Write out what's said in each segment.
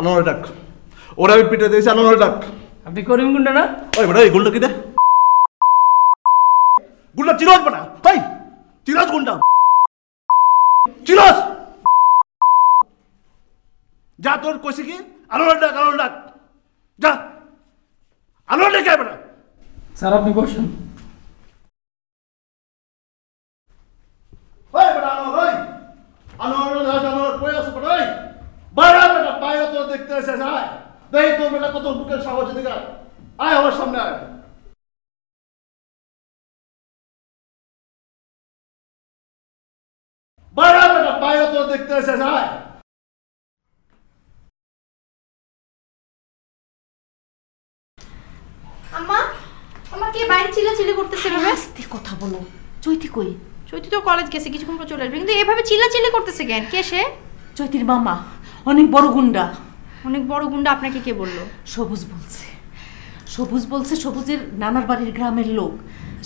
আনোয়ার ডাক। ওরা আমি পিঠে দিয়েছি, আনোয়ার ডাক। আপনি করিম গুন্ডা না? ওই বেটা এই গুন্ডা কি দে? গুন্ডা চিরাজ বেটা। ভাই চিরাজ গুন্ডা। চিরাজ যা তোর কইছি কি আনোয়ার ডাক, আনোয়ার ডাক যা। আনোয়ার ডাক বেটা। স্যার আপনি বসুন। ওই বেটা আনোয়ার, ওই আনোয়ার আনোয়ার কই আছে বেটা? ওই বাইরে বেটা, বাইরে তো দেখতে এসে যায়। দেখি তোর বেটা কত বুকের সাহস দিকে। আয় আমার সামনে আয়। বাইরে বেটা, বাইরে তো দেখতে এসে যায়। আম্মা, আম্মা কে বাইরে চিল্লাচিল্লি করতেছে এভাবে? আস্তে কথা বলো। চৈতি কই? চৈতি তো কলেজ গেছে, কিছুক্ষণ পর চলে আসবে, কিন্তু এভাবে চিল্লাচিল্লি করতেছে কেন? কে সে? চৈতির মামা, অনেক বড় গুন্ডা। অনেক বড় গুন্ডা? আপনাকে কে বললো? সবুজ বলছে। সবুজ বলছে সবুজের নানার বাড়ির গ্রামের লোক।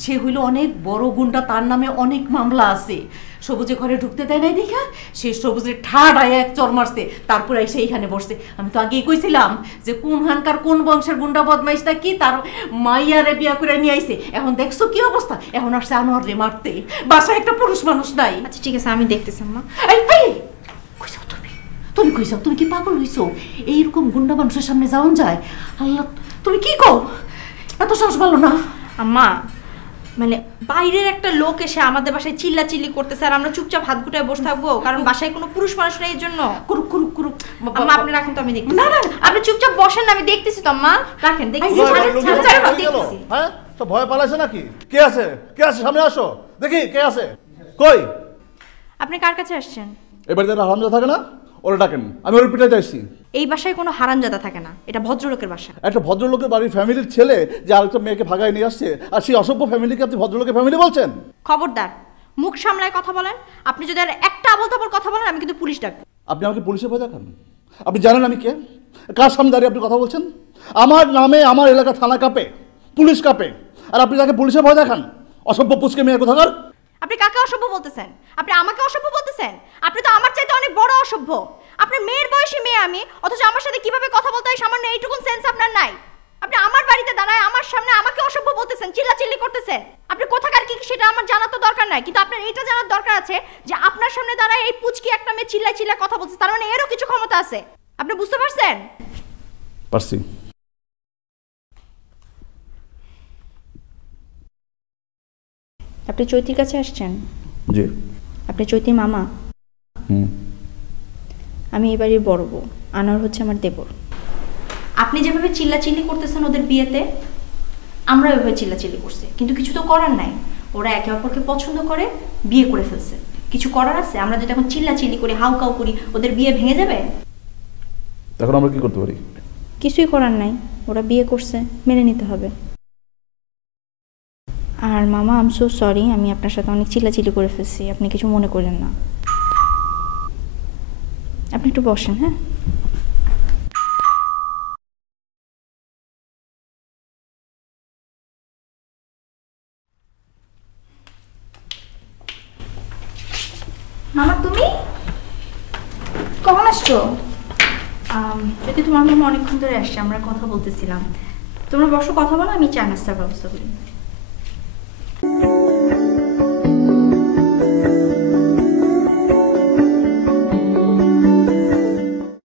সে হইল অনেক বড় গুন্ডা, তার নামে অনেক মামলা আছে। সবুজে ঘরে ঢুকতে দেয় নাই দেখা সে সবুজের ঠাড়ায় এক চর মারছে, তারপর এসে এইখানে বসছে। আমি তো আগেই কইছিলাম যে কোন হানকার কোন বংশের গুন্ডা বদমাইশটা কি তার মাইয়ারে বিয়া করে নিয়ে আইছে। এখন দেখছো কি অবস্থা? এখন আসছে আনোয়ারে মারতে। বাসায় একটা পুরুষ মানুষ নাই। আচ্ছা ঠিক আছে, আমি দেখতেছি আম্মা। এই এই কইছো তুমি? তুমি কইছো? তুমি কি পাগল হইছো? এইরকম গুন্ডা মানুষের সামনে যাওন যায়? আল্লাহ, তুমি কি কও? এত সাহস ভালো না? আম্মা মানে বাইরের একটা লোক এসে আমাদের বাসায় চিল্লাচিল্লি করতেছে আর আমরা চুপচাপ হাত গুটায় বসে থাকবো কারণ বাসায় কোনো পুরুষ মানুষ নেই? এর জন্য কুরুক কুরুক কুরুক। আম্মা আপনি রাখেন তো, আমি দেখতেছি। না না আপনি চুপচাপ বসেন না, আমি দেখতেছি তো আম্মা। রাখেন, দেখতেছি। দেখতেছি। হ্যাঁ তো ভয় পালাইছে নাকি? কে আছে? কে আছে? সামনে আসো দেখি কে আছে। কই? আপনি কার কাছে আসছেন? এবার যারা হারামজাদা থাকে না ওরা ডাকেন, আমি ওর পিঠে যাইছি। এই বাসায় কোনো হারামজাদা থাকে না, এটা ভদ্রলোকের বাসা। একটা ভদ্রলোকের বাড়ির ফ্যামিলির ছেলে যে আরেকটা মেয়েকে ভাগায় নিয়ে আসছে, আর সেই অসভ্য ফ্যামিলিকে আপনি ভদ্রলোকের ফ্যামিলি বলছেন? খবরদার, মুখ সামলায় কথা বলেন। আপনি যদি আর একটা আবল তাবল কথা বলেন আমি কিন্তু পুলিশ ডাকবো। আপনি আমাকে পুলিশে ভয় দেখান? আপনি জানেন আমি কে? কার সামনে দাঁড়িয়ে আপনি কথা বলছেন? আমার নামে আমার এলাকা থানা কাঁপে, পুলিশ কাঁপে, আর আপনি তাকে পুলিশে ভয় দেখান? অসভ্য পুচকে মেয়ে কোথাকার। আপনি কাকে অসভ্য বলতেছেন? আপনি আমাকে অসভ্য বলতেছেন? আপনি তো আমার চাইতে অনেক বড় অসভ্য। আপনার মেয়ের বয়সী মেয়ে আমি, অথচ আমার সাথে কিভাবে কথা বলতে হয় সামান্য এইটুকুন সেন্স আপনার নাই। আপনি আমার বাড়িতে দাঁড়ায় আমার সামনে আমাকে অসভ্য বলতেছেন, চিল্লাচিল্লি করতেছেন। আপনি কোথাকার কি সেটা আমার জানা তো দরকার নাই, কিন্তু আপনার এটা জানার দরকার আছে যে আপনার সামনে দাঁড়ায় এই পুচকি একটা মেয়ে চিল্লাই চিল্লাই কথা বলছে, তার মানে এরও কিছু ক্ষমতা আছে। আপনি বুঝতে পারছেন? পারছি। আপনি চৈতির কাছে আসছেন? জি। আপনি চৈতির মামা? আমি এই বাড়ির বড় বউ, আনোয়ার হচ্ছে আমার দেবর। আপনি যেভাবে চিল্লাচিল্লি করতেছেন ওদের বিয়েতে, আমরা ওইভাবে চিল্লাচিল্লি করছি, কিন্তু কিছু তো করার নাই। ওরা একে অপরকে পছন্দ করে বিয়ে করে ফেলছে, কিছু করার আছে? আমরা যদি এখন চিল্লাচিল্লি করি, হাউকাউ করি, ওদের বিয়ে ভেঙে যাবে। এখন আমরা কি করতে পারি? কিছুই করার নাই, ওরা বিয়ে করছে, মেনে নিতে হবে। আর মামা আই এম সো সরি, আমি আপনার সাথে অনেক চিল্লাচিল্লি করে ফেলছি, আপনি কিছু মনে করেন না। আপনি একটু বসেন। হ্যাঁ মামা, তুমি কখন আসছো? যদি তোমার মামা অনেকক্ষণ ধরে আসছে, আমরা কথা বলতেছিলাম। তোমরা বসো, কথা বলো, আমি চা নাস্তার ব্যবস্থা করি।